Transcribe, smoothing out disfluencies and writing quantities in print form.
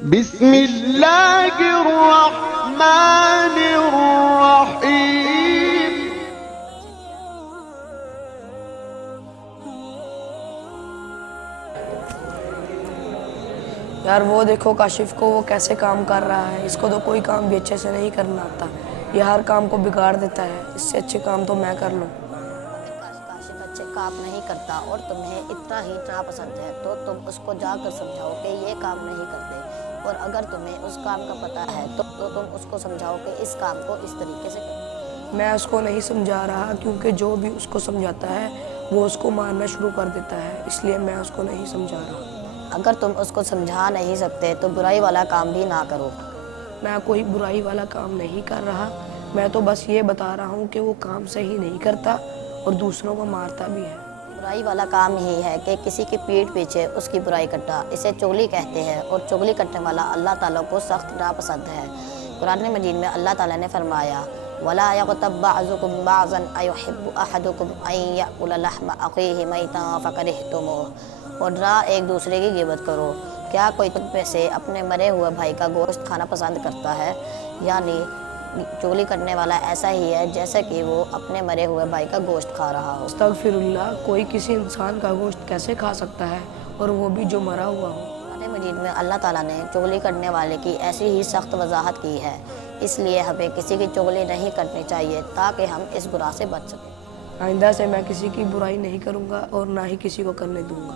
بسم اللہ الرحمن الرحیم۔ یار وہ دیکھو کاشف کو، وہ کیسے کام کر رہا ہے۔ اس کو تو کوئی کام بھی اچھے سے نہیں کرنا آتا، یہ ہر کام کو بگاڑ دیتا ہے۔ اس سے اچھے کام تو میں کر لوں۔ کاشف اچھے کام نہیں کرتا اور تمہیں اتنا ہی ناپسند ہے تو تم اس کو جا کر سمجھاؤ کہ یہ کام نہیں کرتے، اور اگر تمہیں اس کام کا پتہ ہے تو تم اس کو سمجھاؤ کہ اس کام کو اس طریقے سے کرو۔ میں اس کو نہیں سمجھا رہا، کیونکہ جو بھی اس کو سمجھاتا ہے وہ اس کو مارنا شروع کر دیتا ہے، اس لیے میں اس کو نہیں سمجھا رہا۔ اگر تم اس کو سمجھا نہیں سکتے تو برائی والا کام بھی نہ کرو۔ میں کوئی برائی والا کام نہیں کر رہا، میں تو بس یہ بتا رہا ہوں کہ وہ کام صحیح نہیں کرتا اور دوسروں کو مارتا بھی ہے۔ برائی والا کام ہی ہے کہ کسی کی پیٹھ پیچھے اس کی برائی کرنا، اسے چغلی کہتے ہیں، اور چغلی کرنے والا اللہ تعالیٰ کو سخت ناپسند ہے۔ قرآن مجید میں اللہ تعالیٰ نے فرمایا وَلَا يَغْتَبْ بَعْضُكُمْ بَعْضًا أَيُحِبُّ أَحَدُكُمْ أَن يَأْكُلَ لَحْمَ أَخِيهِ مَيْتًا فَكَرِهْتُمُوهُ، اور نہ ایک دوسرے کی غیبت کرو۔ کیا کوئی تم میں سے اپنے مرے ہوئے بھائی کا گوشت کھانا پسند کرتا ہے؟ یعنی چغلی کرنے والا ایسا ہی ہے جیسے کہ وہ اپنے مرے ہوئے بھائی کا گوشت کھا رہا ہو۔ استغفر اللہ، کوئی کسی انسان کا گوشت کیسے کھا سکتا ہے، اور وہ بھی جو مرا ہوا ہو؟ قرآن مجید میں اللہ تعالیٰ نے چغلی کرنے والے کی ایسی ہی سخت وضاحت کی ہے، اس لیے ہمیں کسی کی چغلی نہیں کرنی چاہیے تاکہ ہم اس گناہ سے بچ سکیں۔ آئندہ سے میں کسی کی برائی نہیں کروں گا اور نہ ہی کسی کو کرنے دوں گا۔